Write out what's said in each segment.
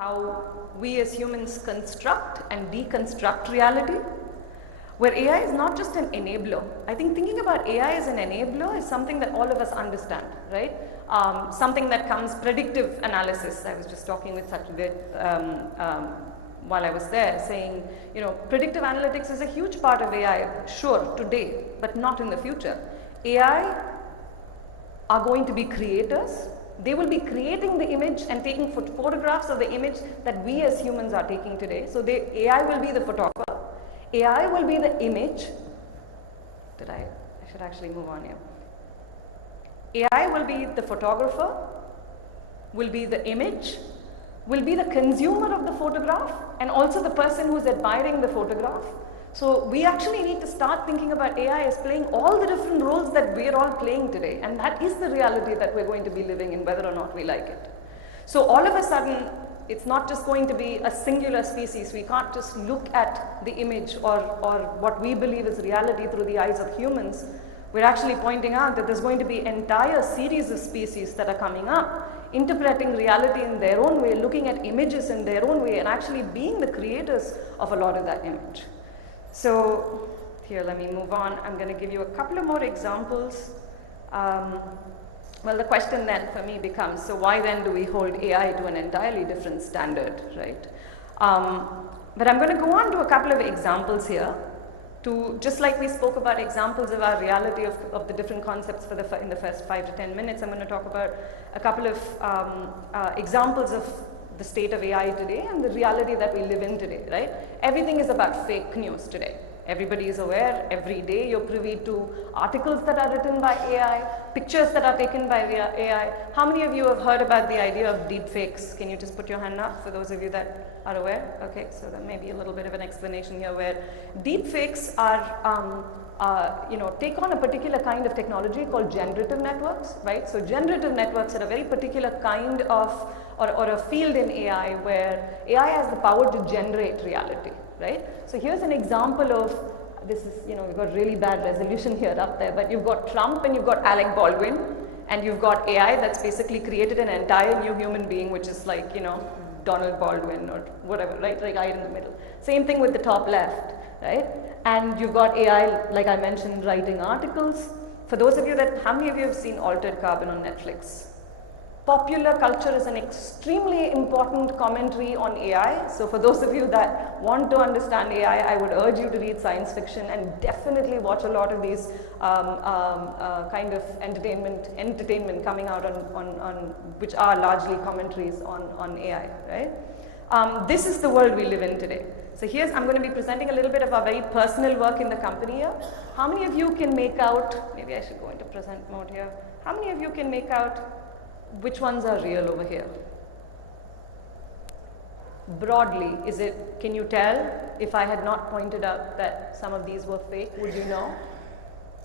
how we as humans construct and deconstruct reality, where AI is not just an enabler. I think thinking about AI as an enabler is something that all of us understand, right? Something that comes predictive analysis. I was just talking with Satyajit while I was there, saying, you know, predictive analytics is a huge part of AI, sure, today, but not in the future. AI are going to be creators. They will be creating the image and taking photographs of the image that we as humans are taking today. So AI will be the photographer. AI will be the image. I should actually move on here. AI will be the photographer, will be the image, will be the consumer of the photograph, and also the person who's admiring the photograph. So we actually need to start thinking about AI as playing all the different roles that we're all playing today, and that is the reality that we're going to be living in, whether or not we like it. So all of a sudden, it's not just going to be a singular species. We can't just look at the image or what we believe is reality through the eyes of humans. We're actually pointing out that there's going to be an entire series of species that are coming up, interpreting reality in their own way, looking at images in their own way, and actually being the creators of a lot of that image. So here, let me move on. I'm going to give you a couple of more examples. Well, the question then for me becomes, so why then do we hold AI to an entirely different standard, right? But I'm going to go on to a couple of examples here, to just like we spoke about examples of our reality of the different concepts in the first 5 to 10 minutes. I'm going to talk about a couple of examples of the state of AI today and the reality that we live in today, right? Everything is about fake news today. Everybody is aware. Every day you're privy to articles that are written by AI, pictures that are taken by AI. How many of you have heard about the idea of deep fakes? Can you just put your hand up for those of you that are aware? Okay, so there may be a little bit of an explanation here where deep fakes are, take on a particular kind of technology called generative networks, right? So generative networks are a very particular kind of, or a field in AI where AI has the power to generate reality, right? So here's an example of, this is, we've got really bad resolution here up there, but you've got Trump and you've got Alec Baldwin, and you've got AI that's basically created an entire new human being, which is like, Donald Baldwin or whatever, right? Like right in the middle. Same thing with the top left, right? And you've got AI, like I mentioned, writing articles. For those of you how many of you have seen Altered Carbon on Netflix? Popular culture is an extremely important commentary on AI. So for those of you that want to understand AI, I would urge you to read science fiction and definitely watch a lot of these kind of entertainment coming out on which are largely commentaries on AI, right? This is the world we live in today. So I'm going to be presenting a little bit of our very personal work in the company here. How many of you can make out, maybe I should go into present mode here. How many of you can make out which ones are real over here? Broadly, can you tell if I had not pointed out that some of these were fake? Would you know?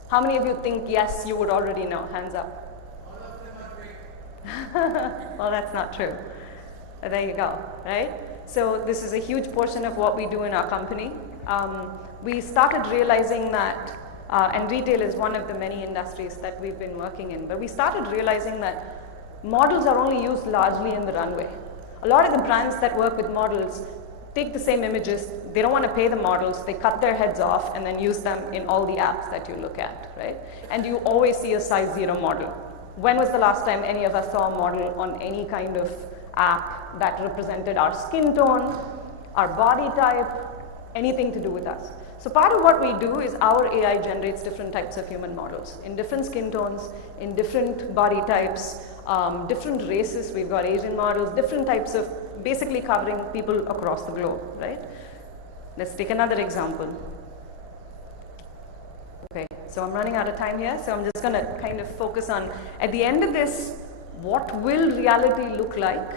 How many of you think yes, you would already know? Hands up. All of them are fake. Well, that's not true. There you go, right? So this is a huge portion of what we do in our company. We started realizing that, and retail is one of the many industries that we've been working in, but we started realizing that models are only used largely in the runway. A lot of the brands that work with models take the same images, they don't want to pay the models, they cut their heads off and then use them in all the apps that you look at, right? And you always see a size 0 model. When was the last time any of us saw a model on any kind of app that represented our skin tone, our body type, anything to do with us? So part of what we do is our AI generates different types of human models in different skin tones, in different body types, different races. We've got Asian models, different types of, basically covering people across the globe, right? Let's take another example. Okay, so I'm running out of time here, so I'm just going to kind of focus on, at the end of this, what will reality look like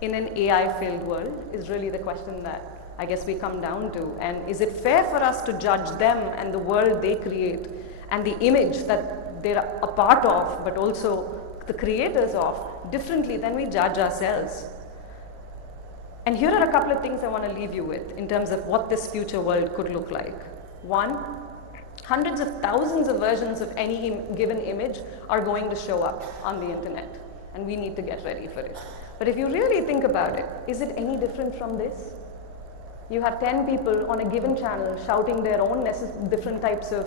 in an AI-filled world is really the question that I guess we come down to. And is it fair for us to judge them and the world they create and the image that they're a part of, but also the creators of, differently than we judge ourselves? And here are a couple of things I want to leave you with in terms of what this future world could look like. One, hundreds of thousands of versions of any given image are going to show up on the internet, and we need to get ready for it. But if you really think about it, is it any different from this? You have 10 people on a given channel shouting their own different types of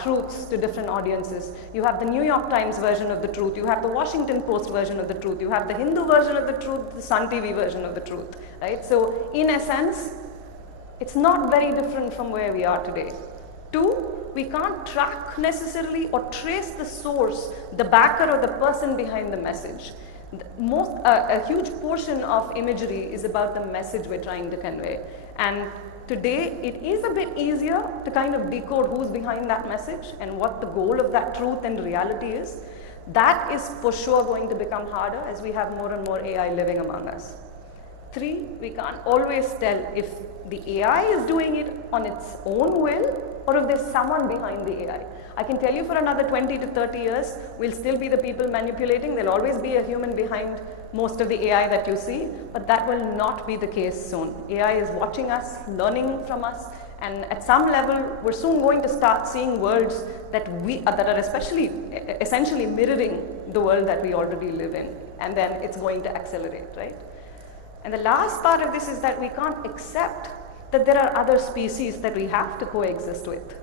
truths to different audiences. You have the New York Times version of the truth, you have the Washington Post version of the truth, you have the Hindu version of the truth, the Sun TV version of the truth, right? So in a sense, it's not very different from where we are today. Two, we can't track necessarily or trace the source, the backer or the person behind the message. A huge portion of imagery is about the message we're trying to convey. And today, it is a bit easier to kind of decode who's behind that message and what the goal of that truth and reality is. That is for sure going to become harder as we have more and more AI living among us. Three, we can't always tell if the AI is doing it on its own will or if there's someone behind the AI. I can tell you for another 20 to 30 years, we'll still be the people manipulating. There'll always be a human behind most of the AI that you see, but that will not be the case soon. AI is watching us, learning from us, and at some level, we're soon going to start seeing worlds that are essentially mirroring the world that we already live in, and then it's going to accelerate, right? And the last part of this is that we can't accept that there are other species that we have to coexist with,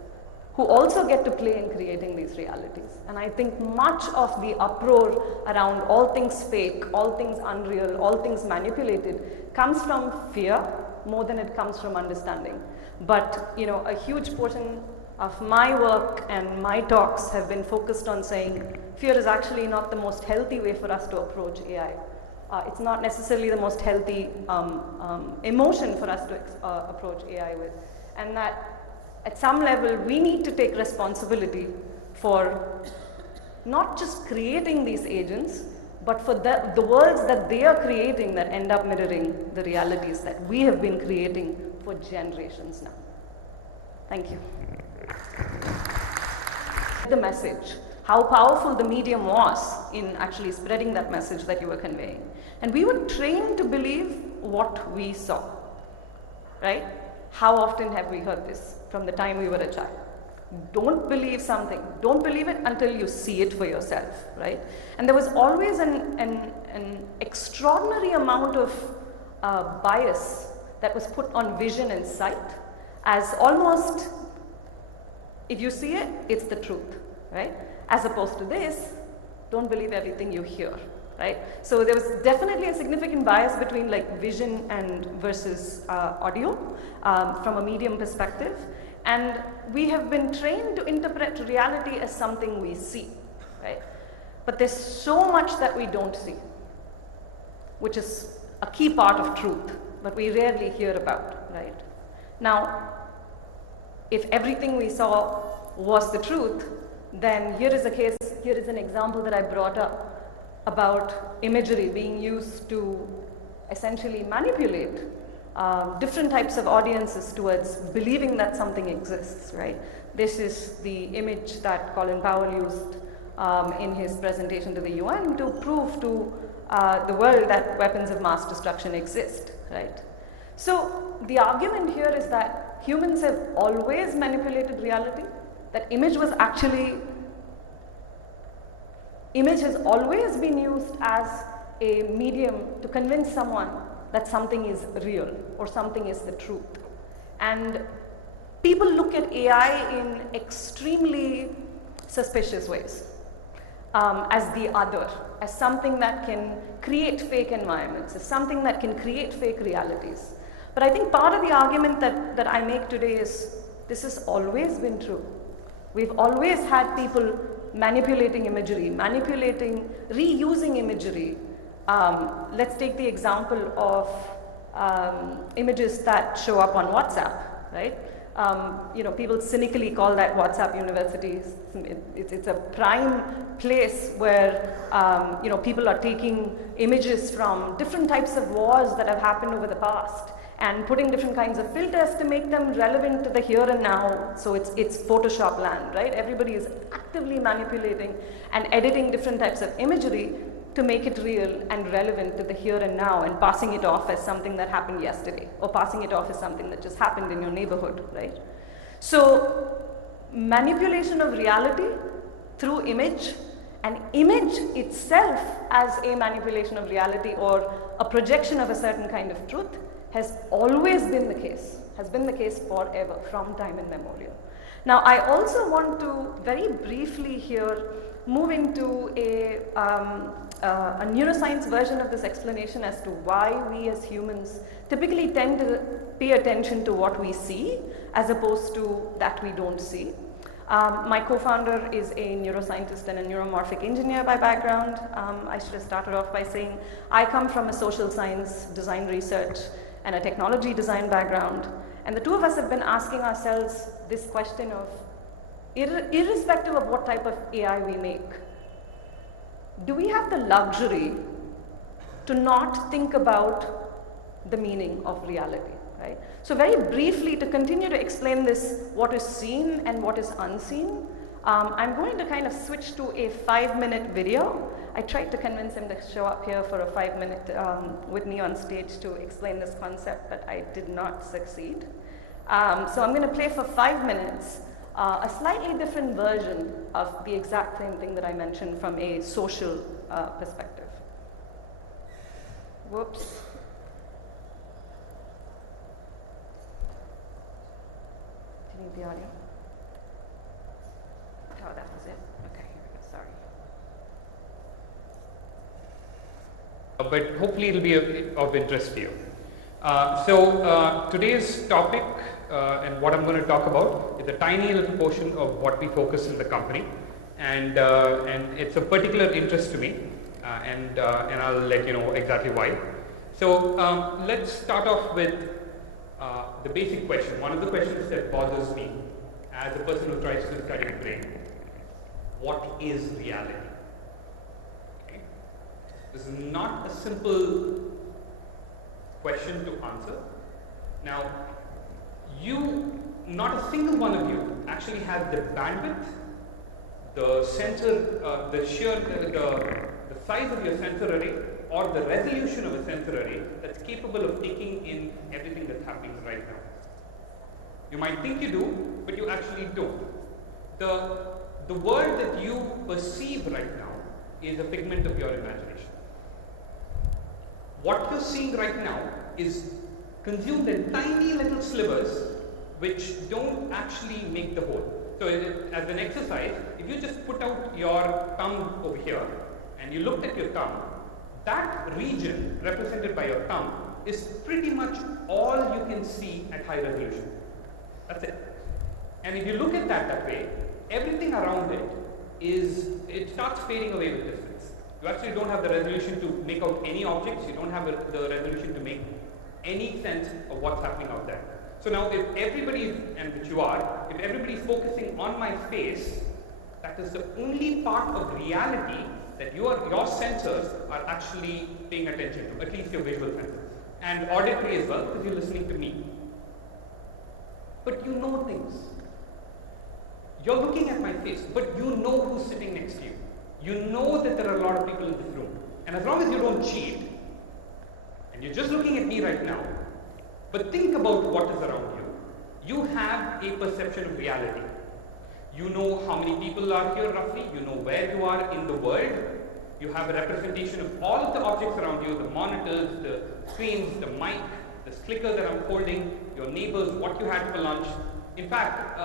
who also get to play in creating these realities. And I think much of the uproar around all things fake, all things unreal, all things manipulated comes from fear more than it comes from understanding. But a huge portion of my work and my talks have been focused on saying fear is actually not the most healthy way for us to approach AI. It's not necessarily the most healthy emotion for us to approach AI with. And that at some level, we need to take responsibility for not just creating these agents, but for the worlds that they are creating that end up mirroring the realities that we have been creating for generations now. Thank you. The message, how powerful the medium was in actually spreading that message that you were conveying. And we were trained to believe what we saw, right? How often have we heard this from the time we were a child? Don't believe something. Don't believe it until you see it for yourself, right? And there was always an extraordinary amount of bias that was put on vision and sight as almost, if you see it, it's the truth, right? As opposed to this, don't believe everything you hear, right? So there was definitely a significant bias between like vision and versus audio from a medium perspective. And we have been trained to interpret reality as something we see, right? But there's so much that we don't see, which is a key part of truth, but we rarely hear about, right? Now, if everything we saw was the truth, then here is an example that I brought up about imagery being used to essentially manipulate different types of audiences towards believing that something exists, right? This is the image that Colin Powell used in his presentation to the UN to prove to the world that weapons of mass destruction exist, right? So the argument here is that humans have always manipulated reality, that image has always been used as a medium to convince someone that something is real or something is the truth. And people look at AI in extremely suspicious ways, as the other, as something that can create fake environments, as something that can create fake realities. But I think part of the argument that I make today is this has always been true. We've always had people manipulating imagery, reusing imagery. Let's take the example of images that show up on WhatsApp, right? People cynically call that WhatsApp universities. It's a prime place where people are taking images from different types of wars that have happened over the past and putting different kinds of filters to make them relevant to the here and now. So it's Photoshop land, right? Everybody is actively manipulating and editing different types of imagery to make it real and relevant to the here and now and passing it off as something that happened yesterday or passing it off as something that just happened in your neighborhood, right? So manipulation of reality through image an image itself as a manipulation of reality or a projection of a certain kind of truth has always been the case, has been the case forever, from time immemorial. Now, I also want to very briefly here move into a neuroscience version of this explanation as to why we as humans typically tend to pay attention to what we see as opposed to that we don't see. My co-founder is a neuroscientist and a neuromorphic engineer by background. I should have started off by saying I come from a social science, design research, and a technology design background. And the two of us have been asking ourselves this question of, irrespective of what type of AI we make, do we have the luxury to not think about the meaning of reality, right? So very briefly, to continue to explain this, what is seen and what is unseen, I'm going to kind of switch to a 5-minute video. I tried to convince him to show up here for a 5-minute with me on stage to explain this concept, but I did not succeed. So I'm going to play for 5 minutes a slightly different version of the exact same thing that I mentioned from a social perspective. Whoops. Do you need the audio? Oh, that was it. Okay, here we go. Sorry. But hopefully it will be of interest to you. Today's topic and what I'm going to talk about is a tiny little portion of what we focus in the company, and it's a particular interest to me, and I'll let you know exactly why. So let's start off with the basic question. One of the questions that bothers me as a person who tries to study the brain: what is reality? Okay. This is not a simple question to answer. Now, not a single one of you actually has the bandwidth, the sensor, the size of your sensor array, or the resolution of a sensor array that's capable of taking in everything that's happening right now. You might think you do, but you actually don't. The world that you perceive right now is a figment of your imagination. What you're seeing right now is consumed in tiny little slivers which don't actually make the whole. So as an exercise, if you just put out your thumb over here and you looked at your thumb, that region represented by your thumb is pretty much all you can see at high resolution. That's it. And if you look at that way, everything around it starts fading away with distance. You actually don't have the resolution to make out any objects. You don't have the resolution to make any sense of what's happening out there. So now if everybody, and which you are, if everybody is focusing on my face, that is the only part of reality that your sensors are actually paying attention to, at least your visual sensors. And auditory as well, because you're listening to me. But you know things. You're looking at my face, but you know who's sitting next to you. You know that there are a lot of people in this room. And as long as you don't cheat, and you're just looking at me right now, but think about what is around you. You have a perception of reality. You know how many people are here roughly. You know where you are in the world. You have a representation of all of the objects around you, the monitors, the screens, the mic, the clicker that I'm holding, your neighbors, what you had for lunch. In fact,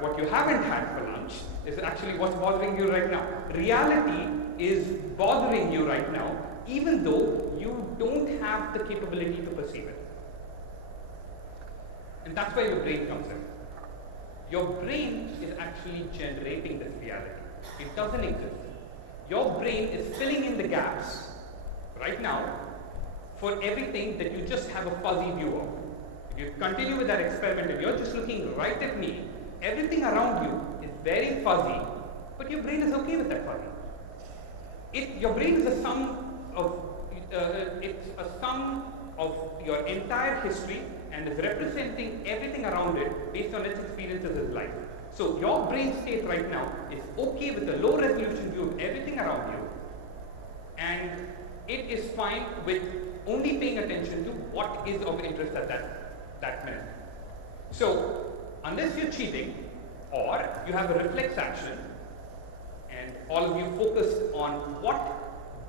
what you haven't had for lunch is actually what's bothering you right now. Reality is bothering you right now, even though you don't have the capability to perceive it. And that's where your brain comes in. Your brain is actually generating this reality. It doesn't exist. Your brain is filling in the gaps right now for everything that you just have a fuzzy view of. If you continue with that experiment, if you're just looking right at me, everything around you is very fuzzy, but your brain is okay with that fuzzy. Your brain is a sum of your entire history and is representing everything around it based on its experiences as life. So your brain state right now is okay with a low resolution view of everything around you, and it is fine with only paying attention to what is of interest at that minute. So unless you're cheating or you have a reflex action, and all of you focused on what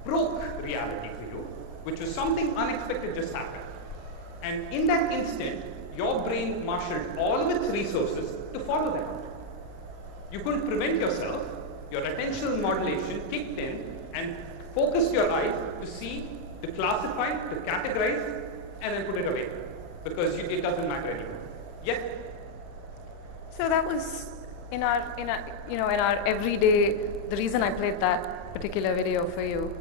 broke reality for you, which was something unexpected just happened. And in that instant, your brain marshaled all of its resources to follow that. You couldn't prevent yourself. Your attentional modulation kicked in and focused your eyes to see, to classify, to categorize, and then put it away, because it doesn't matter anymore. Yes? So that was in our everyday. The reason I played that particular video for you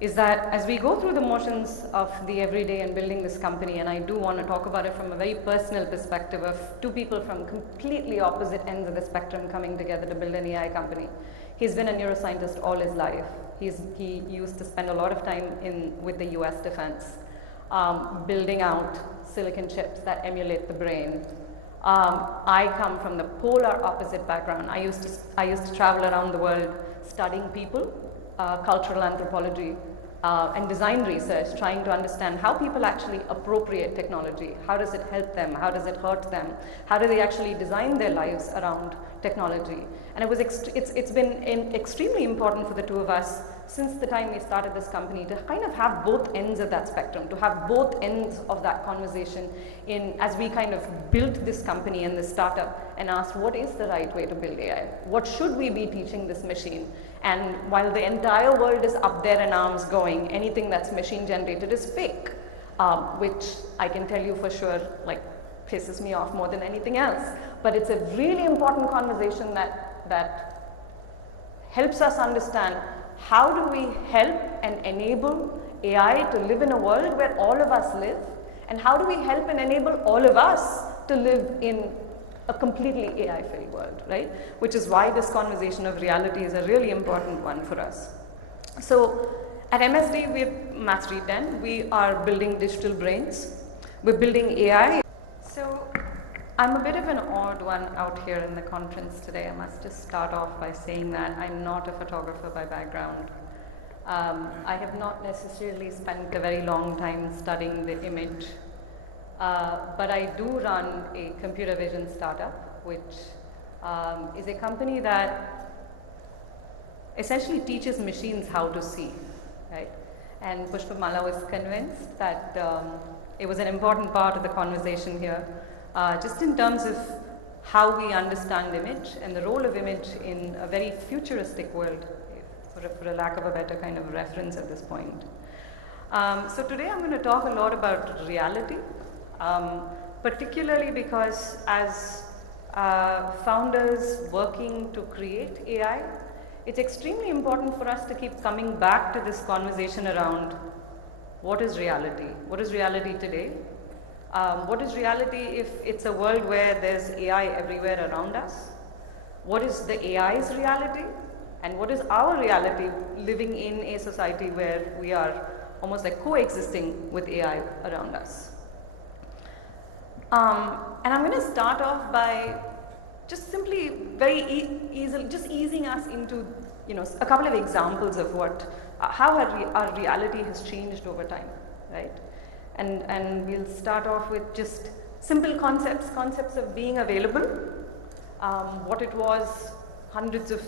is that as we go through the motions of the everyday and building this company, and I do want to talk about it from a very personal perspective of two people from completely opposite ends of the spectrum coming together to build an AI company. He's been a neuroscientist all his life. He used to spend a lot of time with the US defense, building out silicon chips that emulate the brain. I come from the polar opposite background. I used to travel around the world studying people, cultural anthropology, and design research, trying to understand how people actually appropriate technology. How does it help them? How does it hurt them? How do they actually design their lives around technology? And it's been extremely important for the two of us since the time we started this company to kind of have both ends of that spectrum, to have both ends of that conversation as we kind of built this company and this startup and asked, what is the right way to build AI? What should we be teaching this machine? And while the entire world is up there in arms going, anything that's machine generated is fake, which I can tell you for sure, like, pisses me off more than anything else. But it's a really important conversation that helps us understand how do we help and enable AI to live in a world where all of us live, and how do we help and enable all of us to live in a completely AI-filled world, right? Which is why this conversation of reality is a really important one for us. So at MSD, we're Mastery 10. We are building digital brains. We're building AI. So I'm a bit of an odd one out here in the conference today. I must just start off by saying that I'm not a photographer by background. I have not necessarily spent a very long time studying the image. But I do run a computer vision startup, which is a company that essentially teaches machines how to see, right? And Pushpamala was convinced that it was an important part of the conversation here, just in terms of how we understand image and the role of image in a very futuristic world, for a lack of a better kind of reference at this point. So today I'm going to talk a lot about reality. Particularly because as founders working to create AI, it's extremely important for us to keep coming back to this conversation around what is reality? What is reality today? What is reality if it's a world where there's AI everywhere around us? What is the AI's reality? And what is our reality living in a society where we are almost like coexisting with AI around us? And I'm going to start off by just simply very easily, just easing us into, a couple of examples of how our reality has changed over time, right? And we'll start off with just simple concepts of being available, what it was hundreds of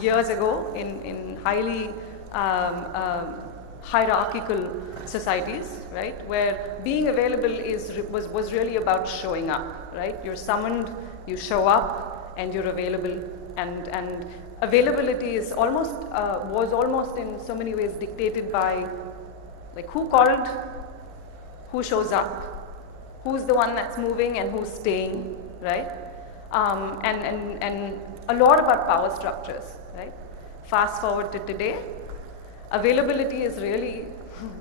years ago in highly hierarchical societies, right, where being available was really about showing up, right? You're summoned, you show up, and you're available, and availability is was almost in so many ways dictated by like who called, who shows up, who's the one that's moving and who's staying, right? And a lot about power structures, right? Fast forward to today, availability is really,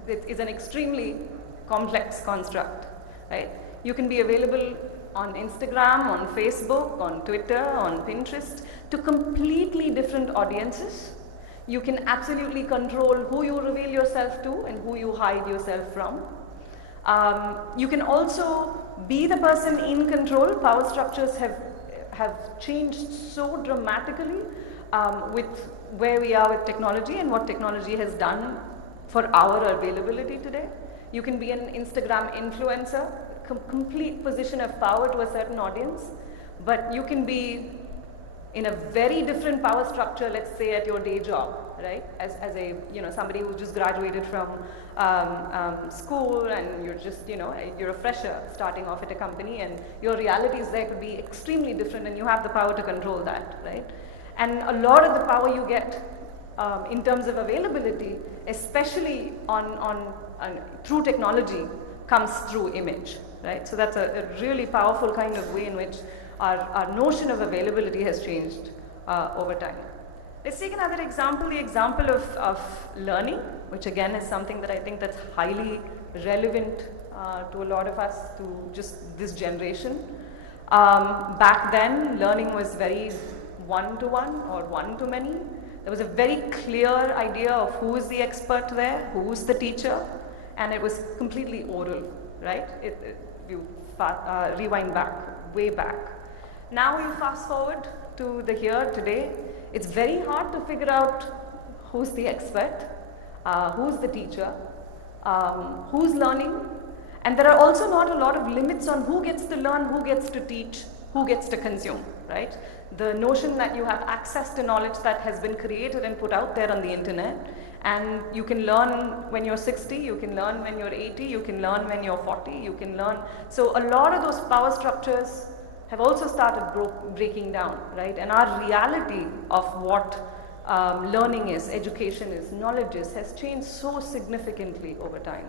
is an extremely complex construct, right? You can be available on Instagram, on Facebook, on Twitter, on Pinterest to completely different audiences. You can absolutely control who you reveal yourself to and who you hide yourself from. You can also be the person in control. Power structures have changed so dramatically with where we are with technology and what technology has done for our availability today. You can be an Instagram influencer, complete position of power to a certain audience, but you can be in a very different power structure, let's say at your day job, right? As a, somebody who just graduated from school, and you're just, you're a fresher starting off at a company, and your realities there could be extremely different, and you have the power to control that, right? And a lot of the power you get in terms of availability, especially through technology, comes through image, right? So that's a really powerful kind of way in which our notion of availability has changed over time. Let's take another example, the example of learning, which again is something that I think that's highly relevant to a lot of us, to just this generation. Back then, learning was very one-to-one or one-to-many. There was a very clear idea of who is the expert there, who is the teacher, and it was completely oral, right? You rewind back, way back. Now you fast forward to the here, today. It's very hard to figure out who's the expert, who's the teacher, who's learning, and there are also not a lot of limits on who gets to learn, who gets to teach, who gets to consume, right? The notion that you have access to knowledge that has been created and put out there on the internet, and you can learn when you're 60, you can learn when you're 80, you can learn when you're 40, you can learn. So a lot of those power structures have also started breaking down, right? And our reality of what learning is, education is, knowledge is, has changed so significantly over time.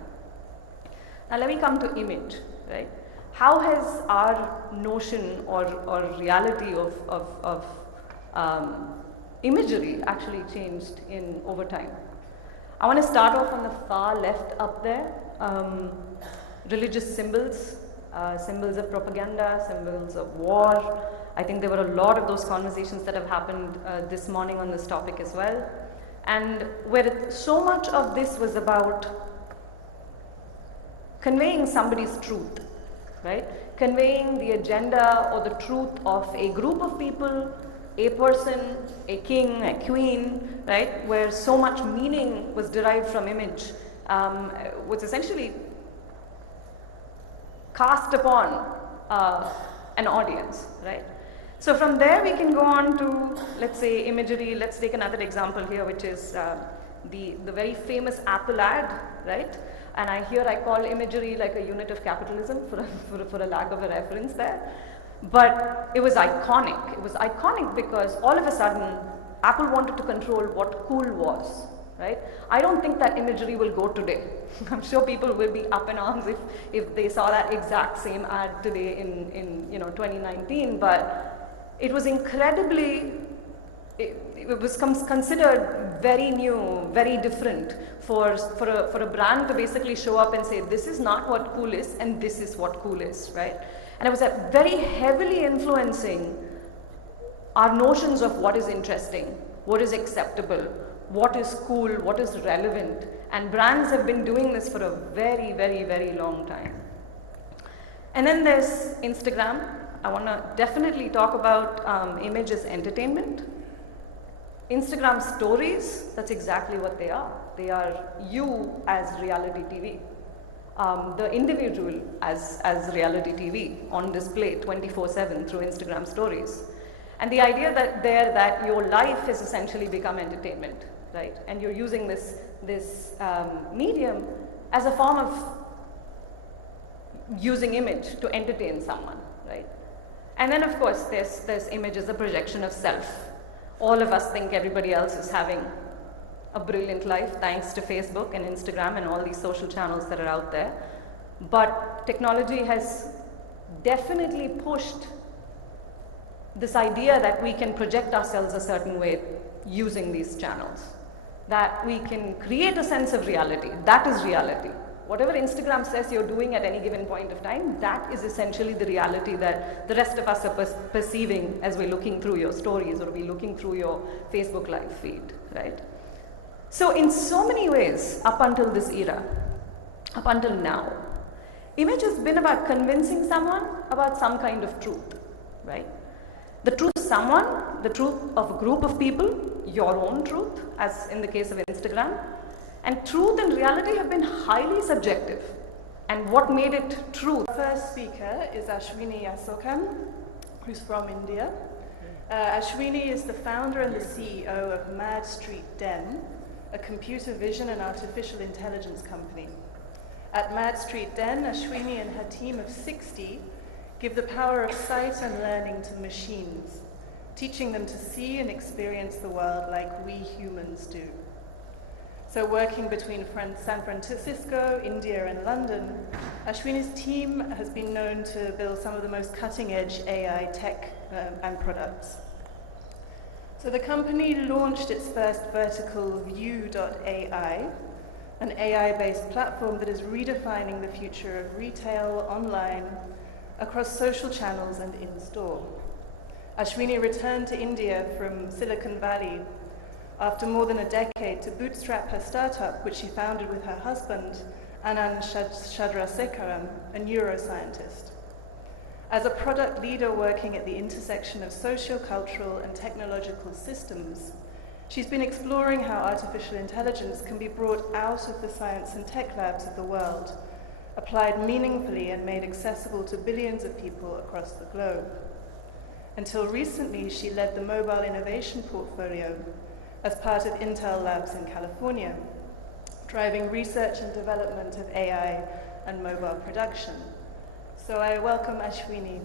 Now let me come to image, right? How has our notion or reality of imagery actually changed over time? I want to start off on the far left up there, religious symbols. Symbols of propaganda, symbols of war. I think there were a lot of those conversations that have happened this morning on this topic as well. And where so much of this was about conveying somebody's truth, right? Conveying the agenda or the truth of a group of people, a person, a king, a queen, right? Where so much meaning was derived from image, was essentially cast upon an audience, right? So from there we can go on to, let's say, imagery. Let's take another example here, which is the very famous Apple ad, right? And I call imagery like a unit of capitalism for a lack of a reference there. But it was iconic. It was iconic because all of a sudden Apple wanted to control what cool was, right? I don't think that imagery will go today. I'm sure people will be up in arms if they saw that exact same ad today in 2019, but it was incredibly, it was considered very new, very different for a brand to basically show up and say, this is not what cool is and this is what cool is, right? And it was very heavily influencing our notions of what is interesting, what is acceptable, what is cool, what is relevant, and brands have been doing this for a very, very, very long time. And then there's Instagram. I want to definitely talk about image as entertainment. Instagram stories, that's exactly what they are. They are you as reality TV. The individual as reality TV on display 24/7 through Instagram stories. And the idea that your life has essentially become entertainment, right? And you're using this medium as a form of using image to entertain someone, right? And then of course there's image as a projection of self. All of us think everybody else is having a brilliant life thanks to Facebook and Instagram and all these social channels that are out there. But technology has definitely pushed this idea that we can project ourselves a certain way using these channels, that we can create a sense of reality. That is reality. Whatever Instagram says you're doing at any given point of time, that is essentially the reality that the rest of us are perceiving as we're looking through your stories or we're looking through your Facebook live feed, right? So in so many ways, up until this era, up until now, image has been about convincing someone about some kind of truth, right? The truth of someone, the truth of a group of people, your own truth, as in the case of Instagram. And truth and reality have been highly subjective. And what made it true? Our first speaker is Ashwini Asokan, who's from India. Ashwini is the founder and the CEO of Mad Street Den, a computer vision and artificial intelligence company. At Mad Street Den, Ashwini and her team of 60 give the power of sight and learning to machines, teaching them to see and experience the world like we humans do. So working between San Francisco, India, and London, Ashwini's team has been known to build some of the most cutting-edge AI tech and products. So the company launched its first vertical, vue.ai, an AI-based platform that is redefining the future of retail, online, across social channels and in-store. Ashwini returned to India from Silicon Valley after more than a decade to bootstrap her startup, which she founded with her husband, Anand Chandrasekaran, a neuroscientist. As a product leader working at the intersection of socio-cultural and technological systems, she's been exploring how artificial intelligence can be brought out of the science and tech labs of the world, applied meaningfully and made accessible to billions of people across the globe. Until recently, she led the mobile innovation portfolio as part of Intel Labs in California, driving research and development of AI and mobile production. So I welcome Ashwini.